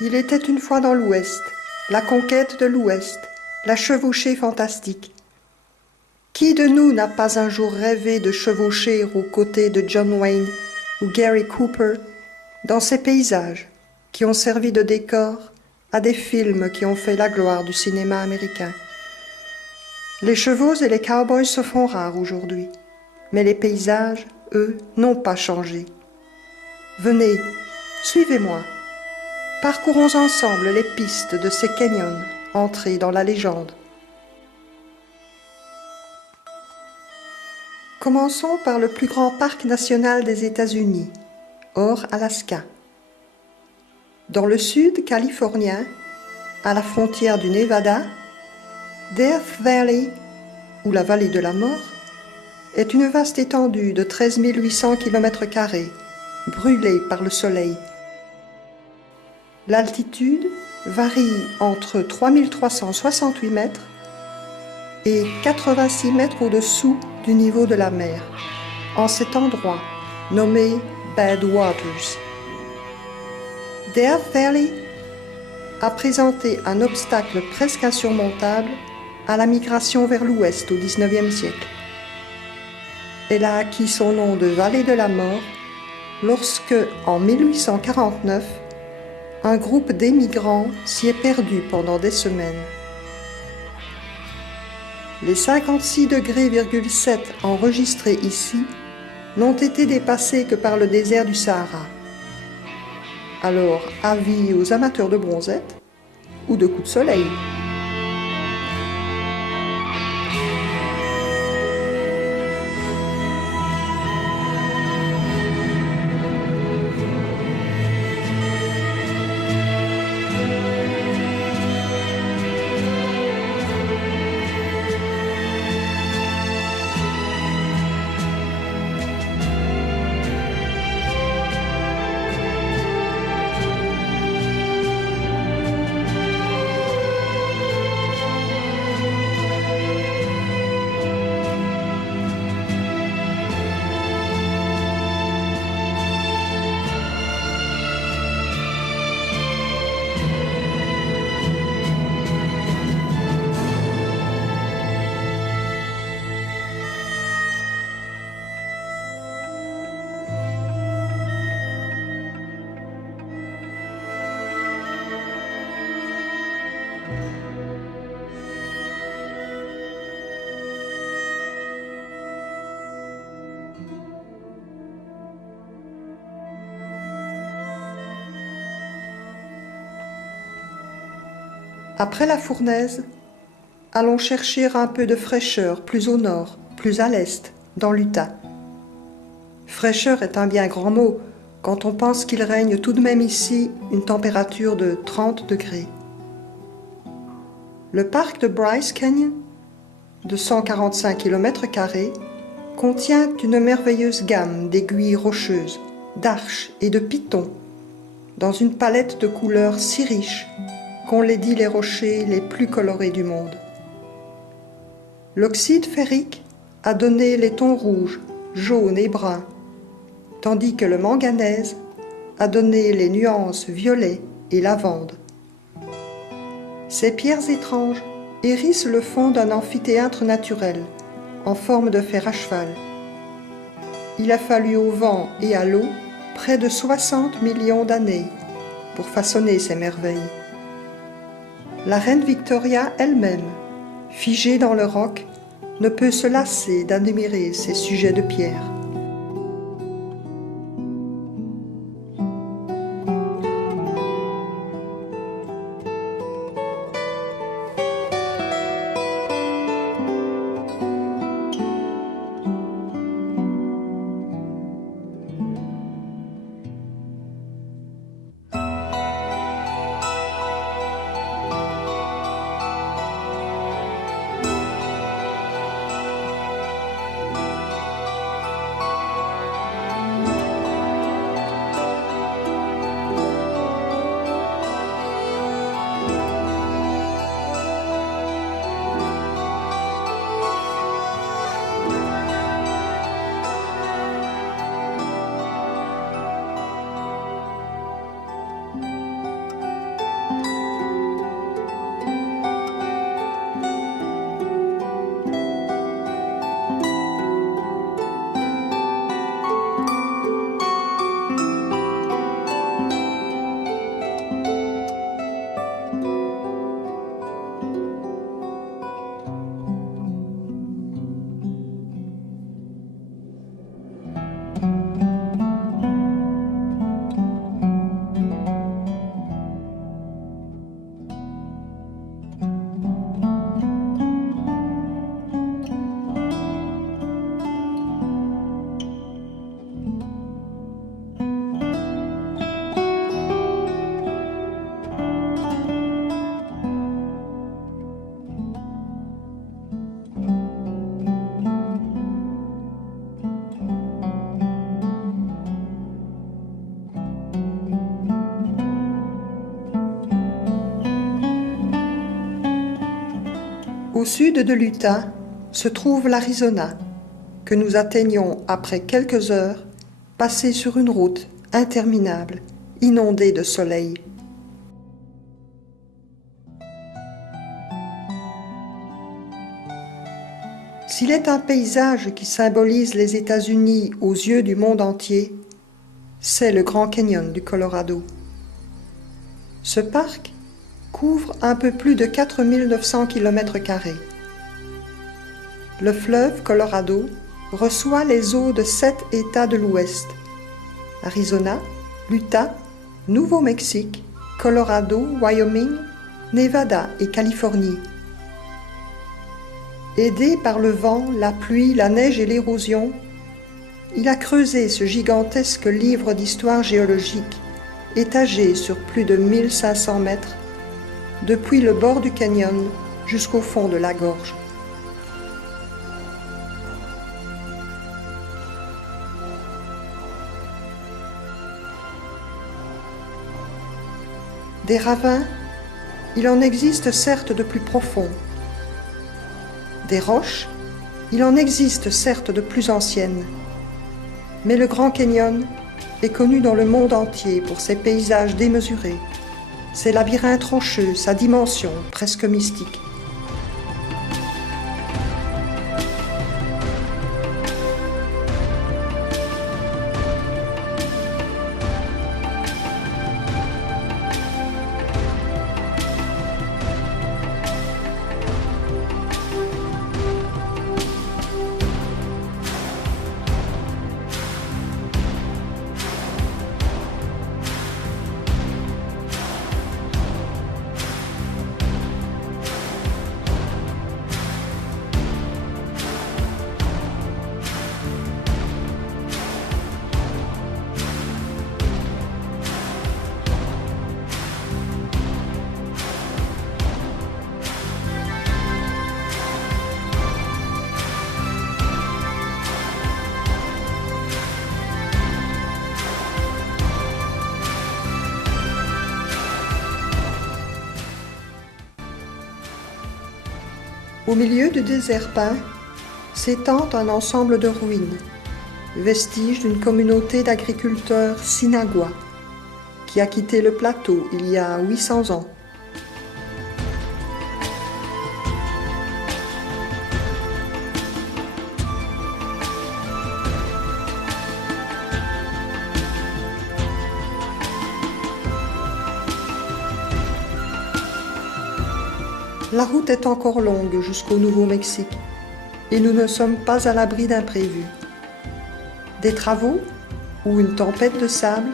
Il était une fois dans l'Ouest, la conquête de l'Ouest, la chevauchée fantastique. Qui de nous n'a pas un jour rêvé de chevaucher aux côtés de John Wayne ou Gary Cooper dans ces paysages qui ont servi de décor à des films qui ont fait la gloire du cinéma américain? Les chevaux et les cowboys se font rares aujourd'hui, mais les paysages, eux, n'ont pas changé. Venez, suivez-moi. Parcourons ensemble les pistes de ces canyons entrés dans la légende. Commençons par le plus grand parc national des États-Unis, hors Alaska. Dans le sud californien, à la frontière du Nevada, Death Valley, ou la vallée de la mort, est une vaste étendue de 13 800 km², brûlée par le soleil. L'altitude varie entre 3368 mètres et 86 mètres au-dessous du niveau de la mer, en cet endroit nommé Bad Waters. Death Valley a présenté un obstacle presque insurmontable à la migration vers l'ouest au XIXe siècle. Elle a acquis son nom de vallée de la mort lorsque, en 1849, un groupe d'émigrants s'y est perdu pendant des semaines. Les 56,7 degrés enregistrés ici n'ont été dépassés que par le désert du Sahara. Alors, avis aux amateurs de bronzette ou de coups de soleil. Après la fournaise, allons chercher un peu de fraîcheur plus au nord, plus à l'est, dans l'Utah. Fraîcheur est un bien grand mot quand on pense qu'il règne tout de même ici une température de 30 degrés. Le parc de Bryce Canyon, de 145 km², contient une merveilleuse gamme d'aiguilles rocheuses, d'arches et de pitons, dans une palette de couleurs si riche qu'on les dit les rochers les plus colorés du monde. L'oxyde ferrique a donné les tons rouges, jaunes et bruns, tandis que le manganèse a donné les nuances violet et lavande. Ces pierres étranges hérissent le fond d'un amphithéâtre naturel, en forme de fer à cheval. Il a fallu au vent et à l'eau près de 60 millions d'années pour façonner ces merveilles. La reine Victoria elle-même, figée dans le roc, ne peut se lasser d'admirer ces sujets de pierre. sud de l'Utah se trouve l'Arizona, que nous atteignons après quelques heures, passées sur une route interminable, inondée de soleil. S'il est un paysage qui symbolise les États-Unis aux yeux du monde entier, c'est le Grand Canyon du Colorado. Ce parc couvre un peu plus de 4900 km². Le fleuve Colorado reçoit les eaux de 7 États de l'Ouest: Arizona, l'Utah, Nouveau-Mexique, Colorado, Wyoming, Nevada et Californie. Aidé par le vent, la pluie, la neige et l'érosion, il a creusé ce gigantesque livre d'histoire géologique, étagé sur plus de 1500 mètres, depuis le bord du canyon jusqu'au fond de la gorge. Des ravins, il en existe certes de plus profonds. Des roches, il en existe certes de plus anciennes. Mais le Grand Canyon est connu dans le monde entier pour ses paysages démesurés, ses labyrinthes rocheux, sa dimension presque mystique. Au milieu du désert peint s'étend un ensemble de ruines, vestiges d'une communauté d'agriculteurs Sinagua, qui a quitté le plateau il y a 800 ans. La route est encore longue jusqu'au Nouveau-Mexique et nous ne sommes pas à l'abri d'imprévus. Des travaux ou une tempête de sable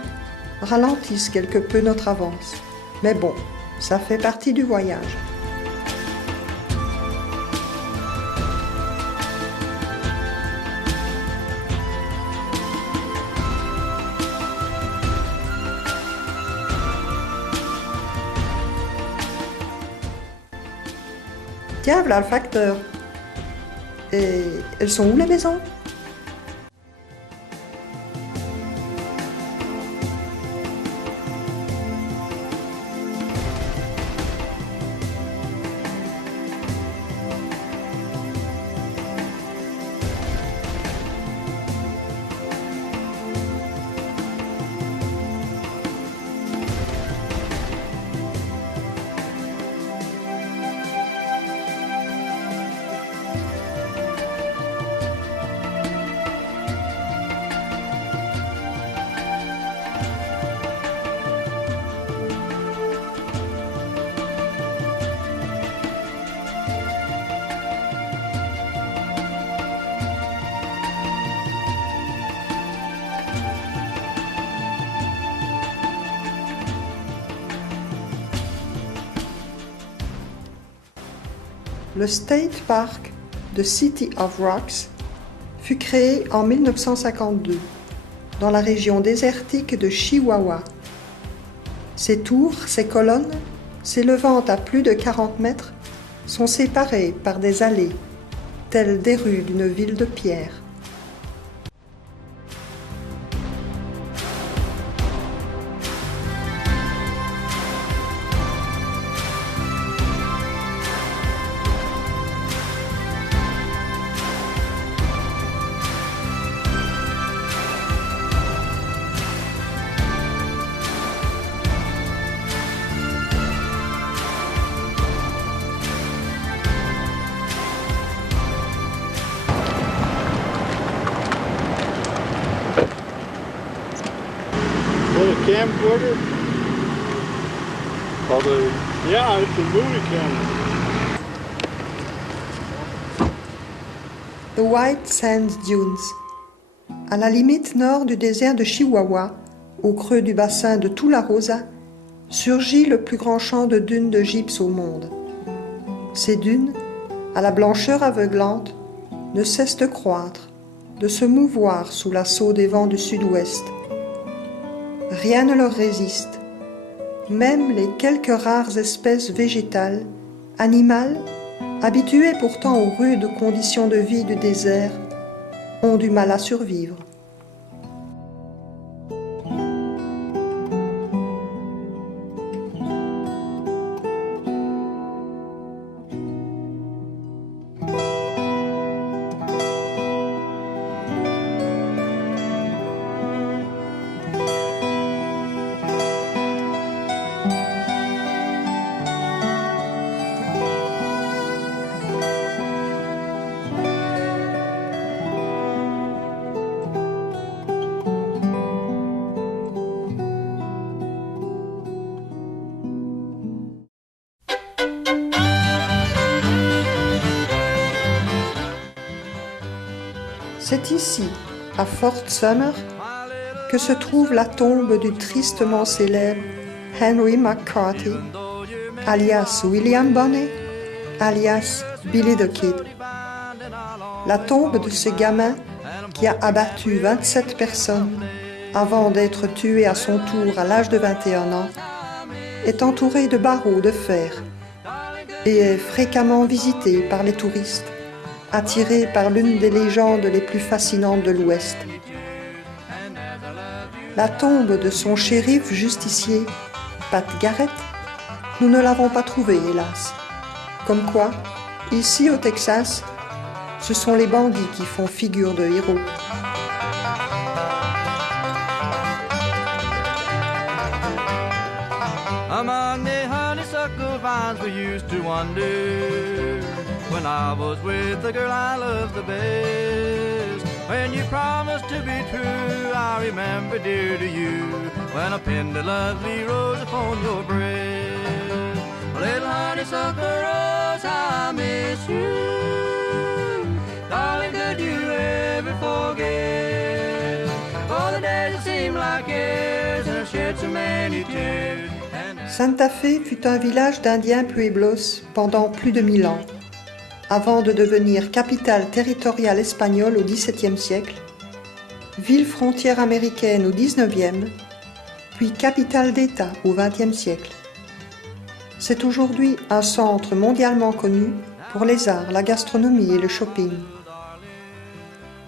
ralentissent quelque peu notre avance. Mais bon, ça fait partie du voyage. Tiens, voilà le facteur. Et elles sont où les maisons ? Le State Park de City of Rocks fut créé en 1952 dans la région désertique de Chihuahua. Ses tours, ses colonnes, s'élevant à plus de 40 mètres, sont séparées par des allées, telles des rues d'une ville de pierre. a camcorder? Yeah, it's a movie camera. The White Sand Dunes. À la limite nord du désert de Chihuahua, au creux du bassin de Tularosa, surgit le plus grand champ de dunes de gypse au monde. Ces dunes, à la blancheur aveuglante, ne cessent de croître, de se mouvoir sous l'assaut des vents du sud-ouest. Rien ne leur résiste. Même les quelques rares espèces végétales, animales, habituées pourtant aux rudes conditions de vie du désert, ont du mal à survivre. C'est ici, à Fort Summer, que se trouve la tombe du tristement célèbre Henry McCarthy, alias William Bonney, alias Billy the Kid. La tombe de ce gamin qui a abattu 27 personnes avant d'être tué à son tour à l'âge de 21 ans est entourée de barreaux de fer et est fréquemment visitée par les touristes, attirés par l'une des légendes les plus fascinantes de l'Ouest. La tombe de son shérif justicier, Pat Garrett, nous ne l'avons pas trouvée, hélas. Comme quoi, ici au Texas, ce sont les bandits qui font figure de héros. Among the honeysuckle vines we used to wander, when I was with the girl I loved the best. When you promised to be true, I remember, dear, to you, when I pinned a lovely rose upon your breast. Little honeysuckle rose, how I miss you. Darling, could you ever forget all the days that seem like years and I shed so many tears? Santa Fe fut un village d'Indiens pueblos pendant plus de 1000 ans, avant de devenir capitale territoriale espagnole au XVIIe siècle, ville frontière américaine au XIXe, puis capitale d'État au XXe siècle. C'est aujourd'hui un centre mondialement connu pour les arts, la gastronomie et le shopping.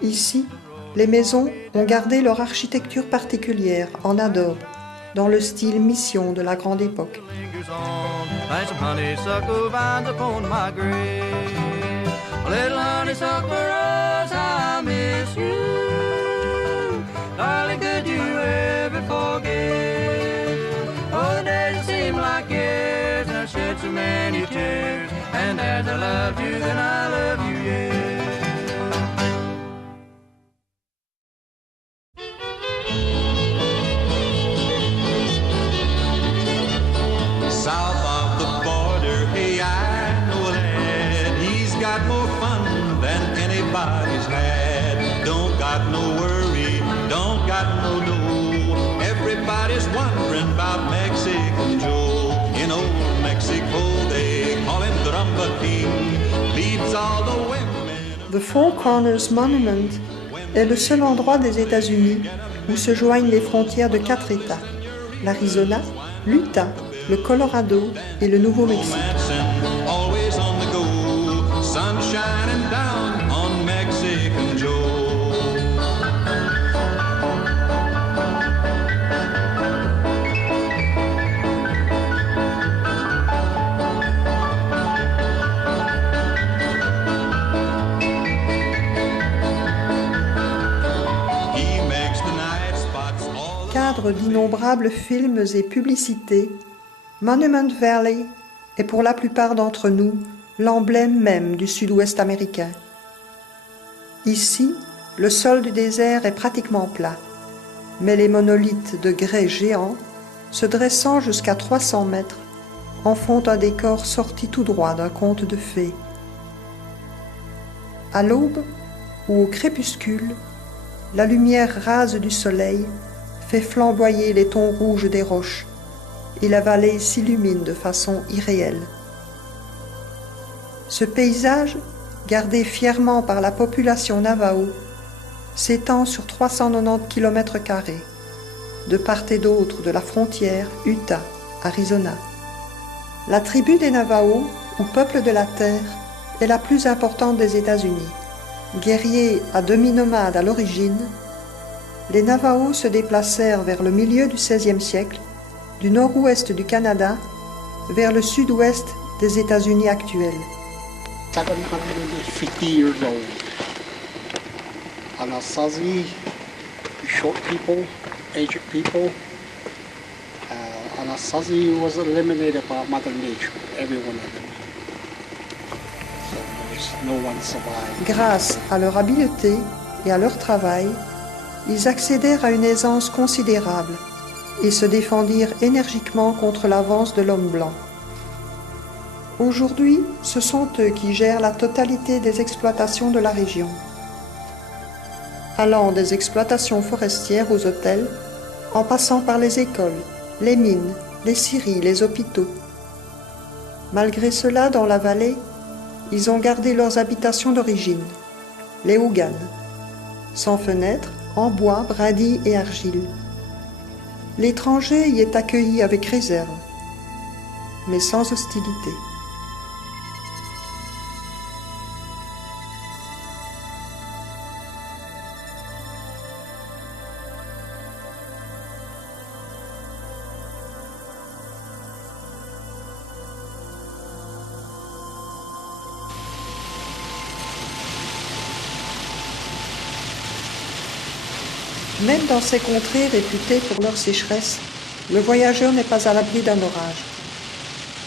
Ici, les maisons ont gardé leur architecture particulière en adobe, dans le style mission de la grande époque. Little honeysuckle rose, I miss you. Darling, could you ever forget all the days that seem like years and I shed so many tears? And as I loved you, then I love you, yeah. South of the border, hey, I know a lad. He's got more fun than anybody's had. Don't got no worry, don't got no dough. Everybody's wondering about Mexican Joe. In old Mexico, they call him Drumba King. Leads all the women. The Four Corners Monument est le seul endroit des États-Unis où se joignent les frontières de 4 États, l'Arizona, l'Utah, le Colorado et le Nouveau-Mexique. Cadre d'innombrables films et publicités, Monument Valley est pour la plupart d'entre nous l'emblème même du sud-ouest américain. Ici, le sol du désert est pratiquement plat. mais les monolithes de grès géants, se dressant jusqu'à 300 mètres, en font un décor sorti tout droit d'un conte de fées. À l'aube ou au crépuscule, la lumière rase du soleil fait flamboyer les tons rouges des roches et la vallée s'illumine de façon irréelle. Ce paysage, gardé fièrement par la population Navajo, s'étend sur 390 km², de part et d'autre de la frontière Utah-Arizona. La tribu des Navajo, ou peuple de la terre, est la plus importante des États-Unis. Guerriers à demi-nomades à l'origine, les Navajo se déplacèrent vers le milieu du XVIe siècle, du nord-ouest du Canada vers le sud-ouest des États-Unis actuels. 750 years old. Anasazi, short people, aged people. Anasazi was eliminated by Mother Nature, every one of them. So no one survived. Grâce à leur habileté et à leur travail, ils accédèrent à une aisance considérable et se défendirent énergiquement contre l'avance de l'homme blanc. Aujourd'hui, ce sont eux qui gèrent la totalité des exploitations de la région. Allant des exploitations forestières aux hôtels, en passant par les écoles, les mines, les scieries, les hôpitaux. Malgré cela, dans la vallée, ils ont gardé leurs habitations d'origine, les houganes, sans fenêtres, en bois, brindilles et argile. L'étranger y est accueilli avec réserve, mais sans hostilité. Même dans ces contrées réputées pour leur sécheresse, le voyageur n'est pas à l'abri d'un orage.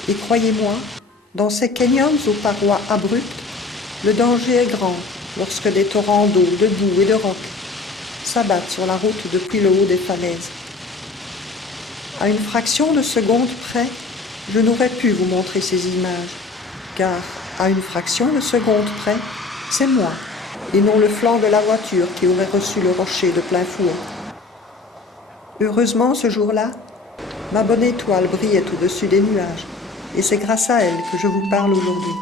Et croyez-moi, dans ces canyons aux parois abruptes, le danger est grand lorsque des torrents d'eau, de boue et de rocs s'abattent sur la route depuis le haut des falaises. À une fraction de seconde près, je n'aurais pu vous montrer ces images, car à une fraction de seconde près, c'est moi, et non le flanc de la voiture qui aurait reçu le rocher de plein fouet. Heureusement, ce jour-là, ma bonne étoile brillait au-dessus des nuages, et c'est grâce à elle que je vous parle aujourd'hui.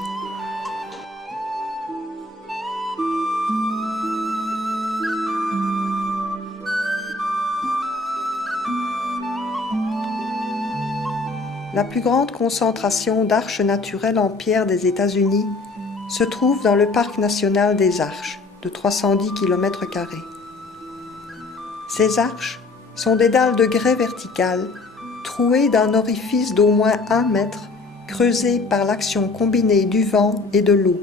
La plus grande concentration d'arches naturelles en pierre des États-Unis se trouve dans le parc national des Arches, de 310 km². Ces arches sont des dalles de grès verticales, trouées d'un orifice d'au moins 1 mètre, creusé par l'action combinée du vent et de l'eau,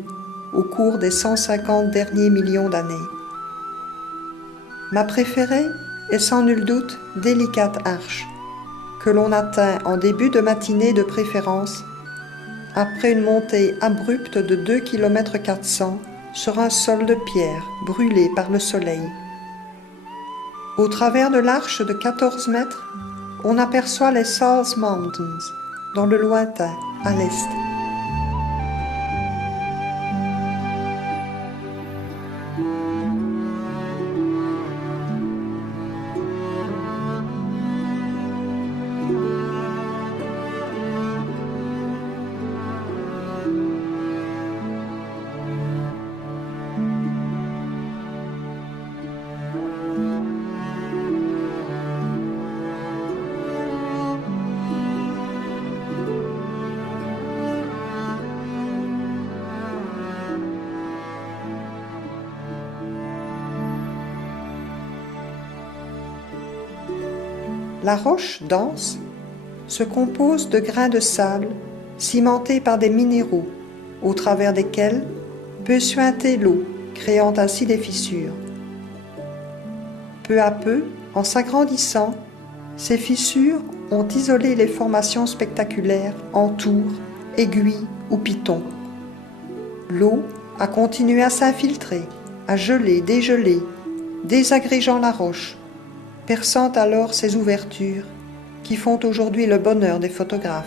au cours des 150 derniers millions d'années. Ma préférée est sans nul doute Délicate Arche, que l'on atteint en début de matinée de préférence, après une montée abrupte de 2 km 400 sur un sol de pierre brûlé par le soleil. Au travers de l'arche de 14 mètres, on aperçoit les South Mountains, dans le lointain, à l'est. La roche dense se compose de grains de sable cimentés par des minéraux, au travers desquels peut suinter l'eau, créant ainsi des fissures. Peu à peu, en s'agrandissant, ces fissures ont isolé les formations spectaculaires en tours, aiguilles ou pitons. L'eau a continué à s'infiltrer, à geler, désagrégeant la roche, perçant alors ces ouvertures qui font aujourd'hui le bonheur des photographes.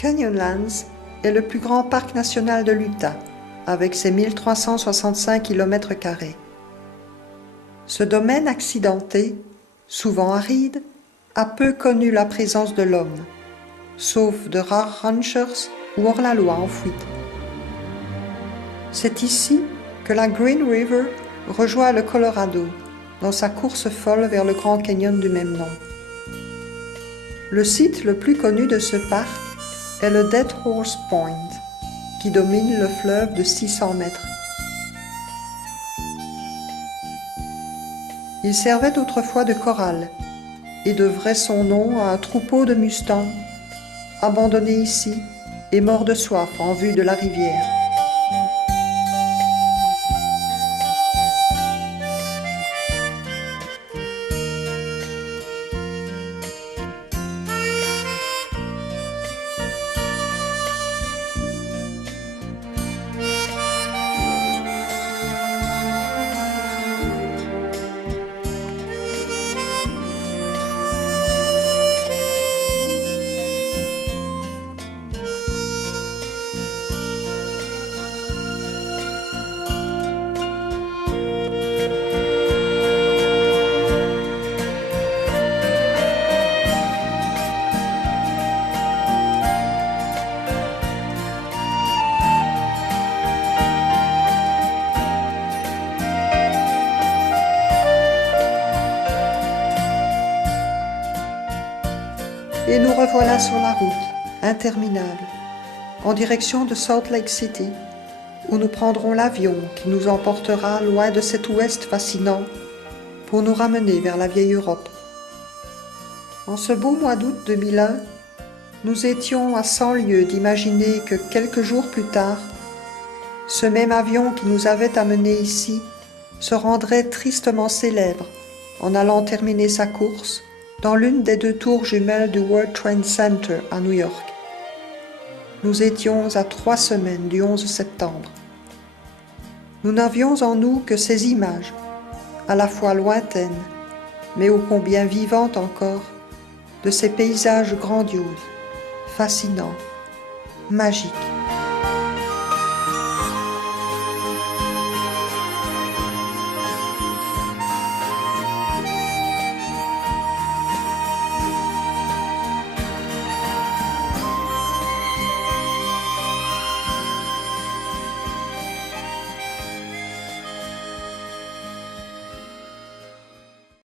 Canyonlands est le plus grand parc national de l'Utah, avec ses 1365 km². Ce domaine accidenté, souvent aride, a peu connu la présence de l'homme, sauf de rares ranchers ou hors-la-loi en fuite. C'est ici que la Green River rejoint le Colorado dans sa course folle vers le Grand Canyon du même nom. Le site le plus connu de ce parc est le Dead Horse Point, qui domine le fleuve de 600 mètres. Il servait autrefois de corral et devrait son nom à un troupeau de mustangs abandonnés ici et morts de soif en vue de la rivière. Et nous revoilà sur la route, interminable, en direction de Salt Lake City, où nous prendrons l'avion qui nous emportera loin de cet ouest fascinant pour nous ramener vers la vieille Europe. En ce beau mois d'août 2001, nous étions à 100 lieues d'imaginer que quelques jours plus tard, ce même avion qui nous avait amenés ici se rendrait tristement célèbre en allant terminer sa course dans l'une des deux tours jumelles du World Trade Center à New York. Nous étions à 3 semaines du 11 septembre. Nous n'avions en nous que ces images, à la fois lointaines, mais ô combien vivantes encore, de ces paysages grandioses, fascinants, magiques.